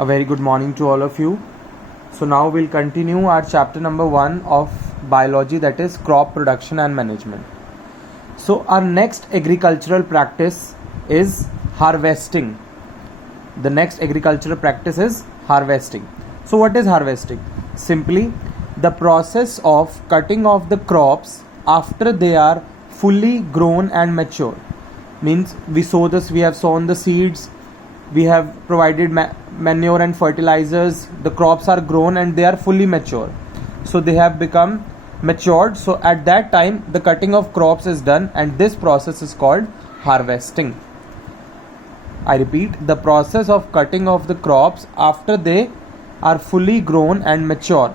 A very good morning to all of you. So now we'll continue our chapter number 1 of biology, that is crop production and management. So our next agricultural practice is harvesting. The next agricultural practice is harvesting. So what is harvesting? Simply the process of cutting off the crops after they are fully grown and mature. Means we have sown the seeds, we have provided manure and fertilizers, the crops are grown and they are fully mature, so they have become matured. So at that time the cutting of crops is done, and this process is called harvesting. I repeat, the process of cutting off the crops after they are fully grown and mature.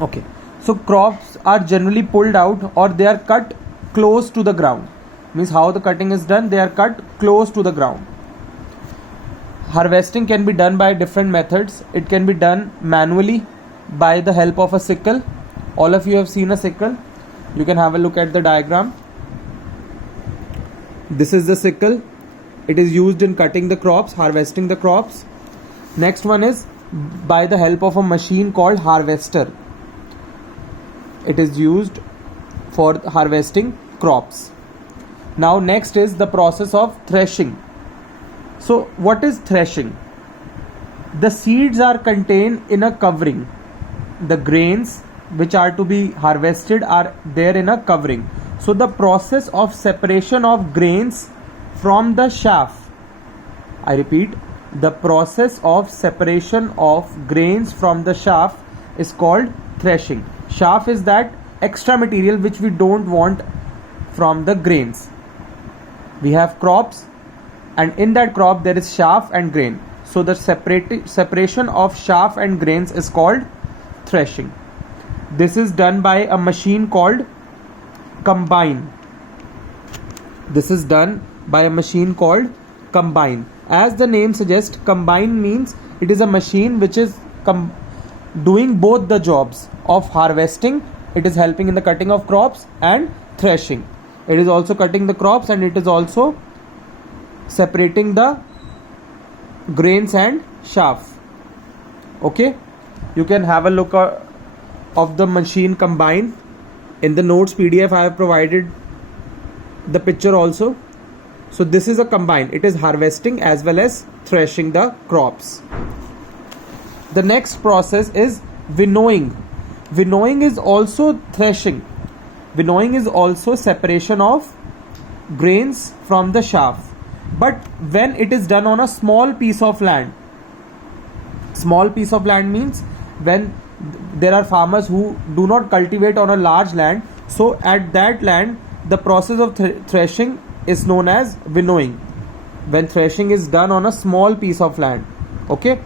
Okay, so crops are generally pulled out or they are cut close to the ground. Means how the cutting is done, they are cut close to the ground. Harvesting can be done by different methods. It can be done manually by the help of a sickle. All of you have seen a sickle. You can have a look at the diagram. This is the sickle. It is used in cutting the crops, harvesting the crops. Next one is by the help of a machine called harvester. It is used for harvesting crops. Now next is the process of threshing. So what is threshing? The seeds are contained in a covering. The grains which are to be harvested are there in a covering. So the process of separation of grains from the chaff. I repeat, the process of separation of grains from the chaff is called threshing. Chaff is that extra material which we don't want from the grains. We have crops, and in that crop there is chaff and grain. So the separation of chaff and grains is called threshing. This is done by a machine called combine. This is done by a machine called combine. As the name suggests, combine means it is a machine which is doing both the jobs of harvesting. It is helping in the cutting of crops, and threshing. It is also cutting the crops, and it is also separating the grains and chaff. Okay, you can have a look of the machine combine. In the notes PDF I have provided the picture also. So this is a combine. It is harvesting as well as threshing the crops. The next process is winnowing. Winnowing is also threshing. Winnowing is also separation of grains from the chaff, but when it is done on a small piece of land. Small piece of land means when there are farmers who do not cultivate on a large land, so at that land the process of threshing is known as winnowing. When threshing is done on a small piece of land. Okay,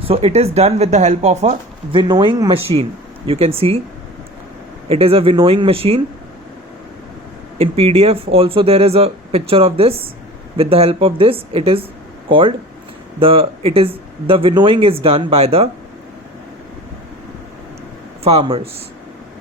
so it is done with the help of a winnowing machine. You can see it is a winnowing machine. In PDF also there is a picture of this. With the help of this, it is called the winnowing is done by the farmers.